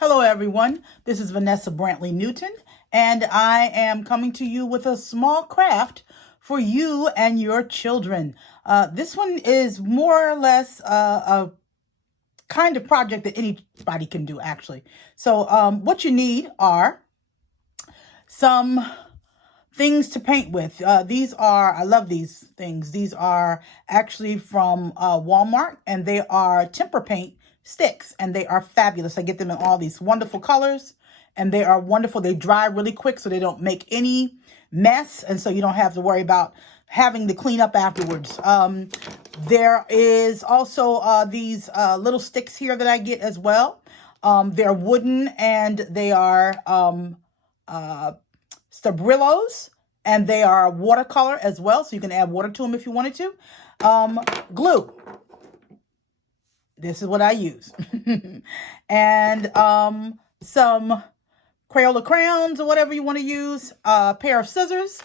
Hello everyone, this is Vanessa Brantley-Newton, and I am coming to you with a small craft for you and your children. This one is more or less a kind of project that anybody can do, actually. So what you need are some things to paint with. I love these things. These are actually from Walmart, and they are temper paint sticks, and they are fabulous. I get them in all these wonderful colors, and they are wonderful. They dry really quick, so they don't make any mess, and so you don't have to worry about having to clean up afterwards. There is also these little sticks here that I get as well. They're wooden, and they are Stabrillos, and they are watercolor as well, so you can add water to them if you wanted to. Glue. This is what I use. And some Crayola crayons or whatever you want to use, a pair of scissors,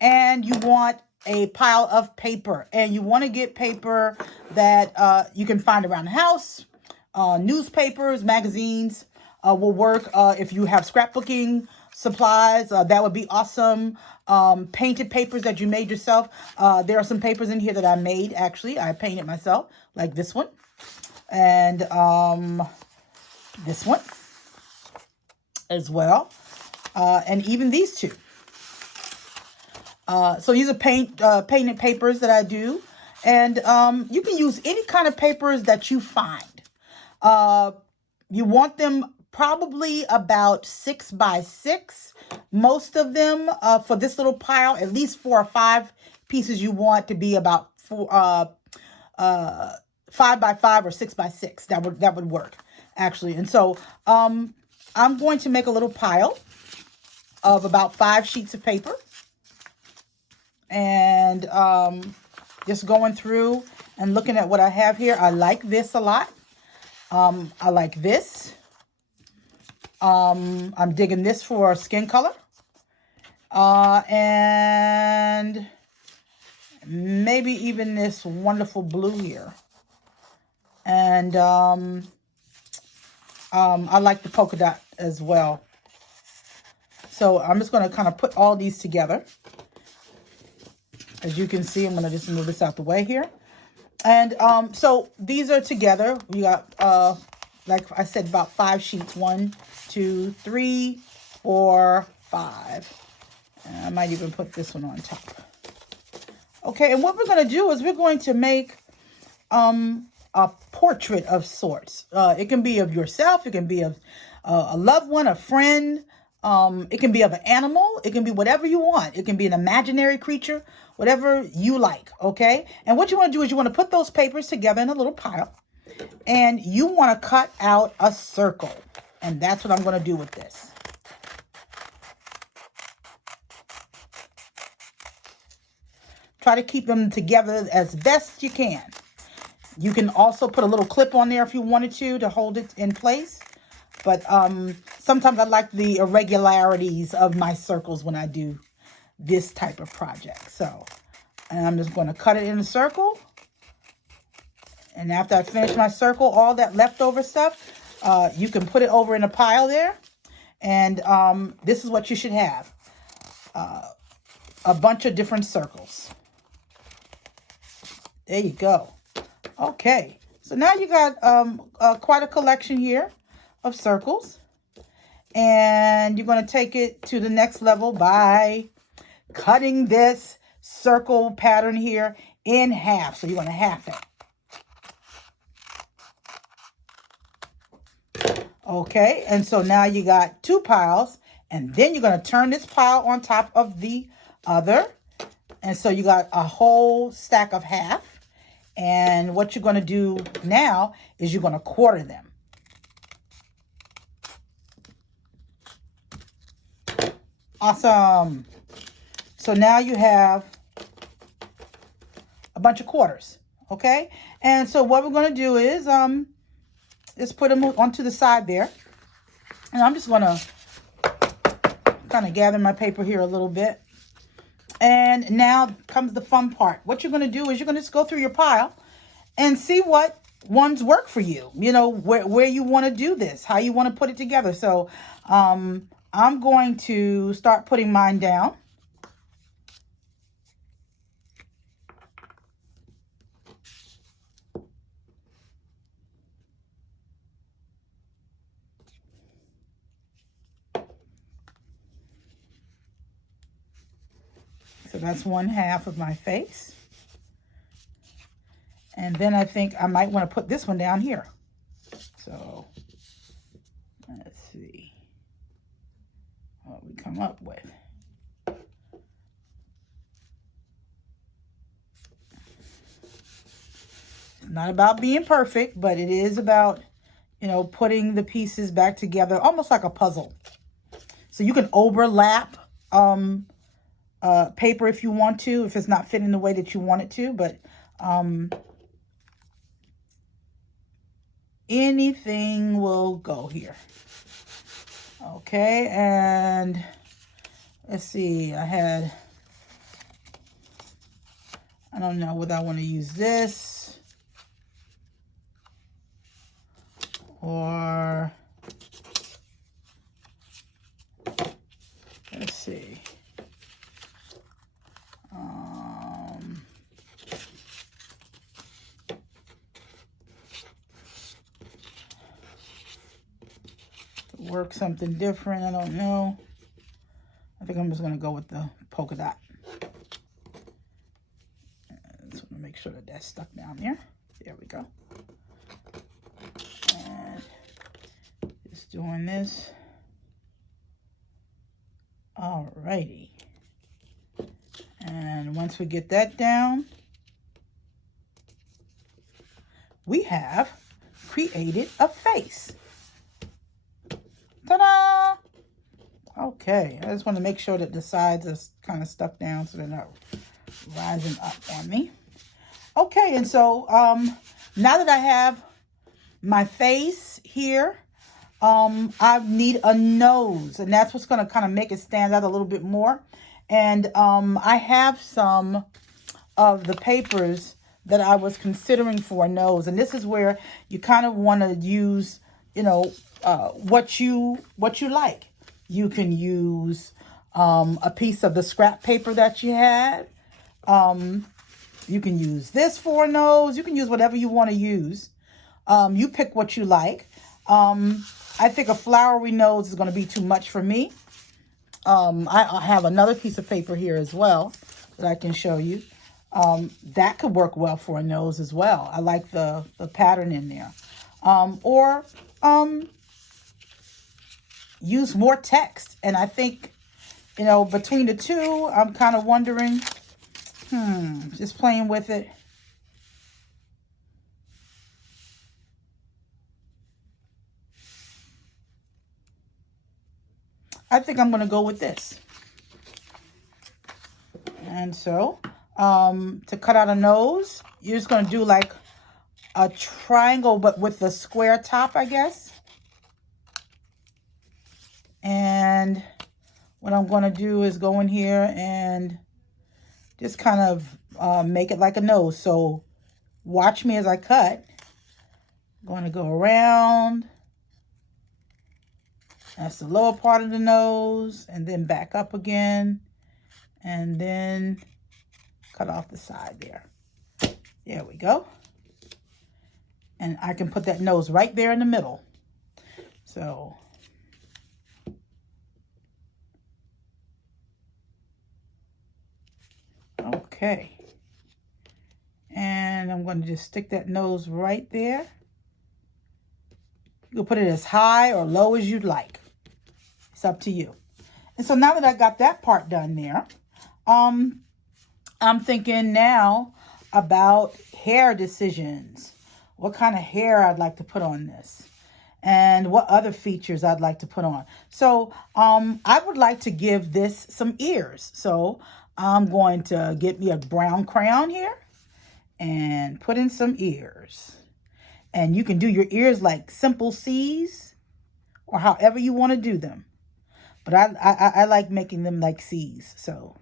and you want a pile of paper. And you want to get paper that you can find around the house. Newspapers, magazines will work. If you have scrapbooking supplies, that would be awesome. Painted papers that you made yourself. There are some papers in here that I made, actually. I painted myself, like this one. And this one as well. And even these two. So these are painted papers that I do. And you can use any kind of papers that you find. You want them probably about 6 by 6. Most of them for this little pile, at least 4 or 5 pieces you want to be about 5 by 5 or 6 by 6. That would work, actually. And so I'm going to make a little pile of about 5 sheets of paper. And just going through and looking at what I have here. I like this a lot. I like this. I'm digging this for skin color. And maybe even this wonderful blue here. And I like the polka dot as well. So I'm just going to kind of put all these together. As you can see, I'm going to just move this out the way here. And so these are together. We got, like I said, about 5 sheets. 1, 2, 3, 4, 5. And I might even put this one on top. Okay, and what we're going to do is we're going to make a portrait of sorts. It can be of yourself. It can be of a loved one, a friend. It can be of an animal. It can be whatever you want. It can be an imaginary creature, whatever you like, okay? And what you want to do is you want to put those papers together in a little pile, and you want to cut out a circle. And that's what I'm going to do with this. Try to keep them together as best you can. You can also put a little clip on there if you wanted to hold it in place. But sometimes I like the irregularities of my circles when I do this type of project. So, and I'm just going to cut it in a circle. And after I finish my circle, all that leftover stuff, you can put it over in a pile there. And this is what you should have. A bunch of different circles. There you go. Okay. So now you got quite a collection here of circles, and you're going to take it to the next level by cutting this circle pattern here in half. So you're going to half it. Okay, and so now you got 2 piles, and then you're going to turn this pile on top of the other, and so you got a whole stack of half. And what you're going to do now is you're going to quarter them. Awesome. So now you have a bunch of quarters, okay? And so what we're going to do is just put them onto the side there. And I'm just going to kind of gather my paper here a little bit. And now comes the fun part. What you're going to do is you're going to just go through your pile and see what ones work for you, you know, where you want to do this, how you want to put it together. So I'm going to start putting mine down. So that's one half of my face. And then I think I might want to put this one down here. So let's see what we come up with. It's not about being perfect, but it is about, you know, putting the pieces back together, almost like a puzzle. So you can overlap paper if you want to, if it's not fitting the way that you want it to, but anything will go here. Okay, and let's see, I don't know whether I want to use this or, let's see. Work something different, I don't know. I think I'm just going to go with the polka dot. Just want to make sure that that's stuck down there. There we go. And just doing this. Alrighty. And once we get that down, we have created a face. Ta-da! Okay, I just want to make sure that the sides are kind of stuck down so they're not rising up on me. Okay, and so now that I have my face here, I need a nose, and that's what's going to kind of make it stand out a little bit more. And I have some of the papers that I was considering for a nose, and this is where you kind of want to use, you know, what you like. You can use a piece of the scrap paper that you had. You can use this for a nose. You can use whatever you want to use. You pick what you like. I think a flowery nose is going to be too much for me. I have another piece of paper here as well that I can show you. That could work well for a nose as well. I like the pattern in there. Or use more text. And I think, you know, between the two, I'm kind of wondering, just playing with it. I think I'm going to go with this. And so, to cut out a nose, you're just going to do like a triangle, but with the square top, I guess. And what I'm going to do is go in here and just kind of make it like a nose. So watch me as I cut. I'm going to go around. That's the lower part of the nose, and then back up again, and then cut off the side there. There we go. And I can put that nose right there in the middle. So okay. And I'm going to just stick that nose right there. You can put it as high or low as you'd like. It's up to you. And so now that I got that part done there, I'm thinking now about hair decisions. What kind of hair I'd like to put on this, and what other features I'd like to put on. So I would like to give this some ears. So I'm going to get me a brown crayon here and put in some ears. And you can do your ears like simple C's or however you want to do them. But I like making them like C's. So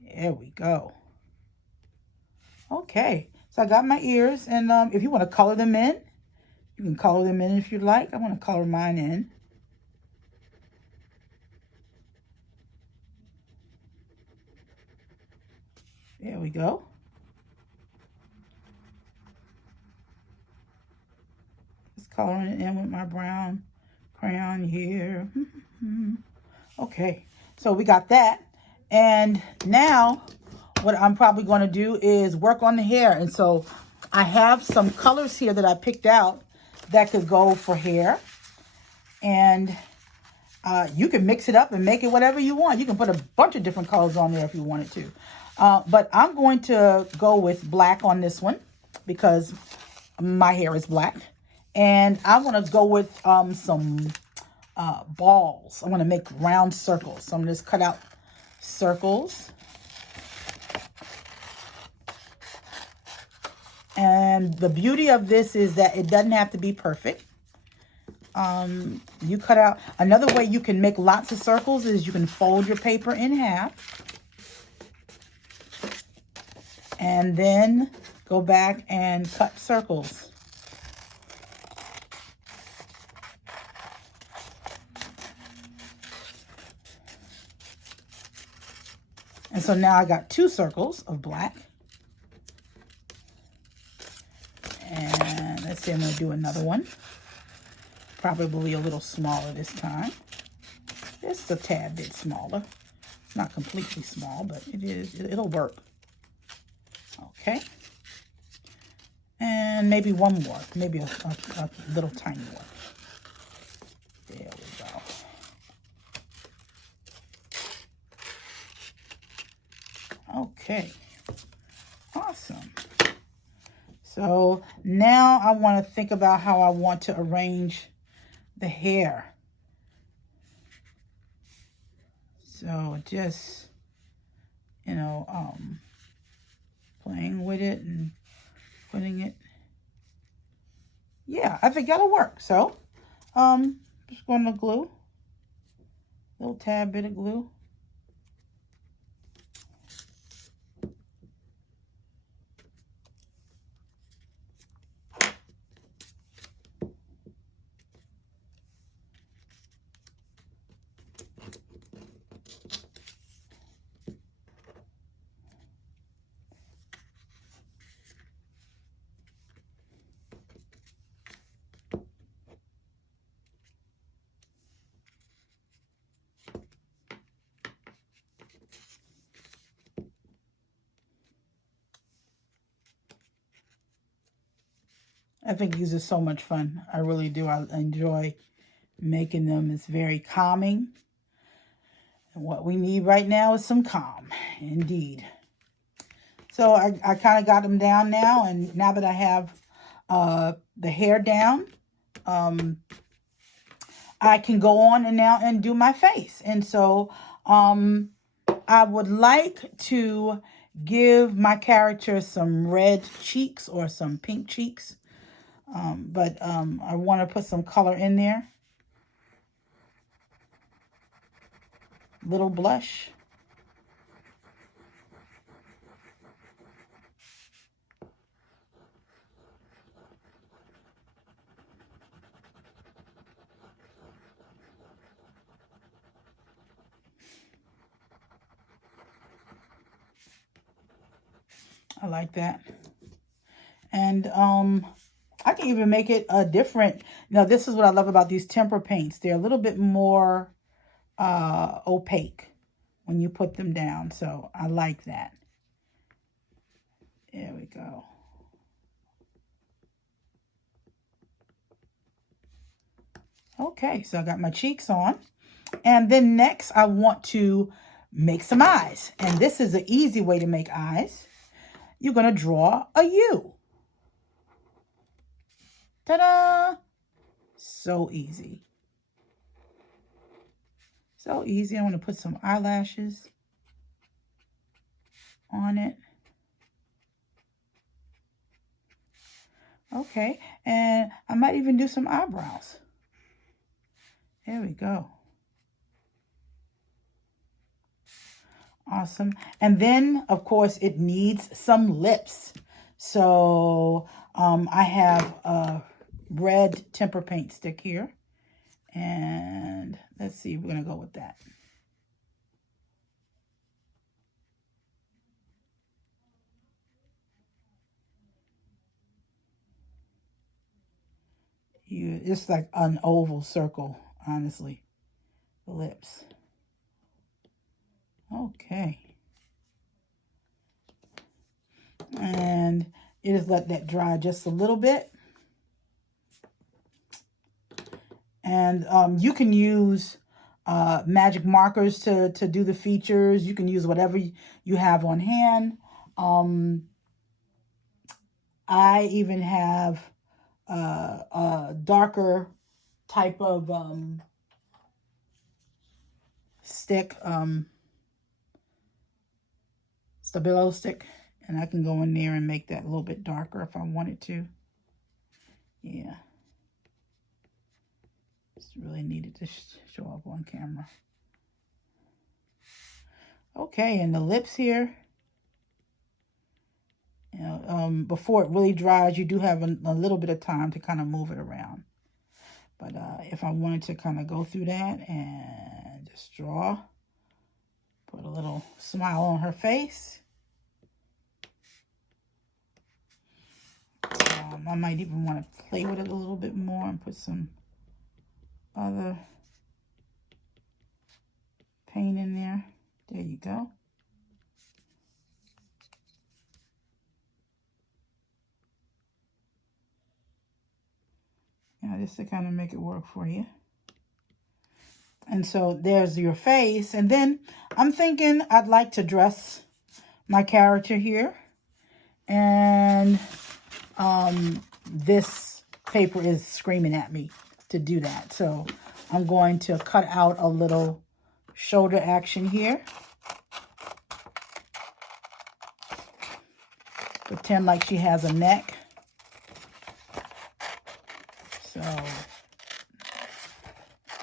there we go. Okay, so I got my ears, and if you want to color them in, you can color them in if you'd like. I want to color mine in. There we go. Just coloring it in with my brown crayon here. Okay, so we got that. And now what I'm probably going to do is work on the hair. And so I have some colors here that I picked out that could go for hair. And you can mix it up and make it whatever you want. You can put a bunch of different colors on there if you wanted to. But I'm going to go with black on this one because my hair is black. And I want to go with some balls. I want to make round circles. So I'm going to just cut out circles. And the beauty of this is that it doesn't have to be perfect. You cut out, another way you can make lots of circles is you can fold your paper in half. And then go back and cut circles. And so now I got 2 circles of black. And let's see, I'm going to do another one. Probably a little smaller this time. Just a tad bit smaller. Not completely small, but it'll work. Okay. And maybe one more. Maybe a little tiny one. There we go. Okay. Awesome. So now I want to think about how I want to arrange the hair. So just, playing with it and putting it. Yeah, I think that'll work. So, just going to glue. Little tad bit of glue. I think these are so much fun. I really do. I enjoy making them. It's very calming. And what we need right now is some calm, indeed. So I kind of got them down now. And now that I have the hair down, I can go on and do my face. And so I would like to give my character some red cheeks or some pink cheeks. But I want to put some color in there. Little blush. I like that. And I can even make it a different. Now, this is what I love about these tempera paints. They're a little bit more opaque when you put them down. So I like that. There we go. Okay, so I got my cheeks on. And then next I want to make some eyes. And this is an easy way to make eyes. You're going to draw a U. Ta-da! So easy. So easy. I want to put some eyelashes on it. Okay, and I might even do some eyebrows. There we go. Awesome. And then, of course, it needs some lips. So I have a red temper paint stick here. And let's see, we're going to go with that. It's like an oval circle, honestly, the lips. Okay. And you just let that dry just a little bit. And you can use magic markers to do the features. You can use whatever you have on hand. I even have a darker type of stick, Stabilo stick, and I can go in there and make that a little bit darker if I wanted to. Yeah. Just really needed to show up on camera. Okay, and the lips here. You know, before it really dries, you do have a little bit of time to kind of move it around. But if I wanted to kind of go through that and just draw, put a little smile on her face. I might even want to play with it a little bit more and put some other paint in there. There you go. Yeah, just to kind of make it work for you. And so there's your face. And then I'm thinking I'd like to dress my character here. And this paper is screaming at me to do that. So I'm going to cut out a little shoulder action here. Pretend like she has a neck. So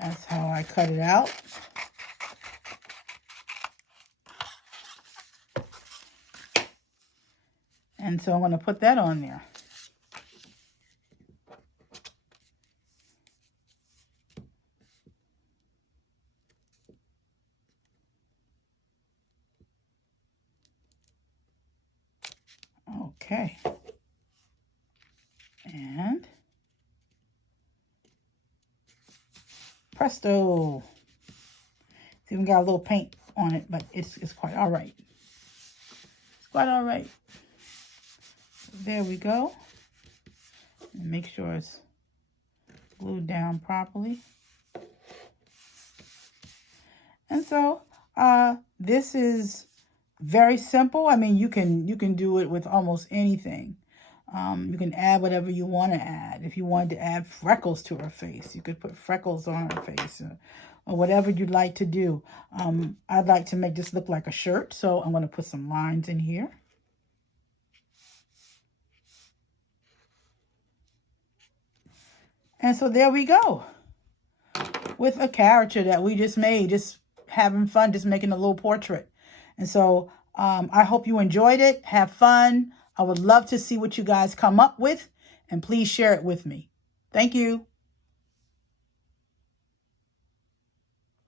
that's how I cut it out. And so I'm going to put that on there. Okay. And presto. It's even got a little paint on it, but it's quite all right. It's quite all right. There we go. And make sure it's glued down properly. And so this is very simple. I mean, you can do it with almost anything. You can add whatever you want to add. If you wanted to add freckles to her face, you could put freckles on her face, or whatever you'd like to do. I'd like to make this look like a shirt, so I'm going to put some lines in here. And so there we go, with a character that we just made, just having fun, just making a little portrait. And so I hope you enjoyed it. Have fun. I would love to see what you guys come up with, and please share it with me. Thank you.